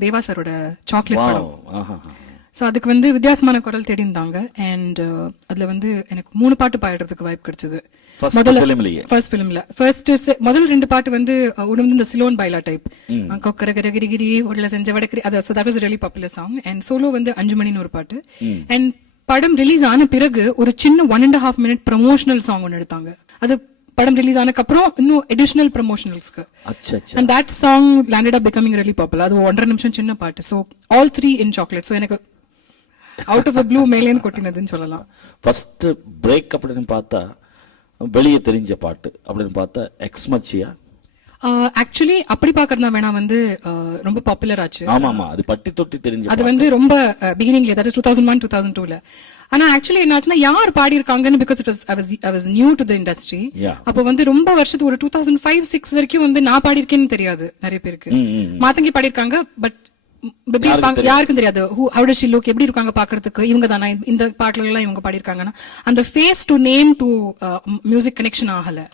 தேவா சாரோட சாக்லேட் படம். ஸோ அதுக்கு வந்து வித்தியாசமான குரல் தேடி இருந்தாங்க அண்ட் அதுல வந்து எனக்கு மூணு பாட்டு பாடுறதுக்கு வாய்ப்பு கிடைச்சது. First filmலயே. ஃபர்ஸ்ட் ஃபிலிம்ல ஃபர்ஸ்ட் முதல் ரெண்டு பாட்டு வந்து அஹ், உணவு இந்த சிலோன் பைலா டைப் கொக்கர கர கிரி கிரி உள்ள செஞ்ச வடக்கிரி. அது so that was really popular song and solo வந்து அஞ்சு மணின்னு ஒரு பாட்டு. அண்ட் படம் ரிலீஸ் ஆன பிறகு ஒரு சின்ன one and half minute promotional song ஒன்று எடுத்தாங்க. அது படம் ரிலீஸ் ஆனதுக்கப்புறம் இன்னும் அடிஷனல் ப்ரமோஷனல்ஸ்க்கு அச்சா and that song landed of becoming really popular அது ஒன்றரை நிமிஷம் சின்ன பாட்டு. So all three in chocolate so எனக்கு அவுட் ஆஃப் த ப்ளூ மேலேன்னு கொட்டினதுன்னு சொல்லலாம். ஃபர்ஸ்ட் பிரேக் அப்படின்னு பார்த்தா வெளியே தெரிஞ்ச பாட்டு அப்படின்னு பார்த்தா எக்ஸ் எக்ஸ்மச்சியா ஆக்சுவலி அப்படி பாக்குறதா வேணா வந்து ரொம்ப பாப்புலர் ஆச்சு. ஆமா ஆமா அது பட்டி தொட்டி தெரிஞ்சு அது வந்து ரொம்ப பிகினிங்ல தட் இஸ் 2001 2002ல ஆனா ஆக்சுவலி என்னாச்சுன்னா யார் பாடி இருக்காங்கன்னு because it was I was new to the industry. அப்போ வந்து ரொம்ப வருஷத்துக்கு ஒரு டூ தௌசண்ட் ஃபைவ் சிக்ஸ் வரைக்கும் வந்து நான் பாடியிருக்கேன்னு தெரியாது நிறைய பேருக்கு. மாத்தங்கி பாடியிருக்காங்க பட் எப்படி இருப்பாங்க யாருக்கும் தெரியாது. ஹூ ஹவு டஸ் லுக் எப்படி இருக்காங்க பாக்குறதுக்கு? இவங்க தானா? இந்த பாட்டுல எல்லாம் இவங்க பாடியிருக்காங்கன்னா அந்த face to name to music connection ஆகல.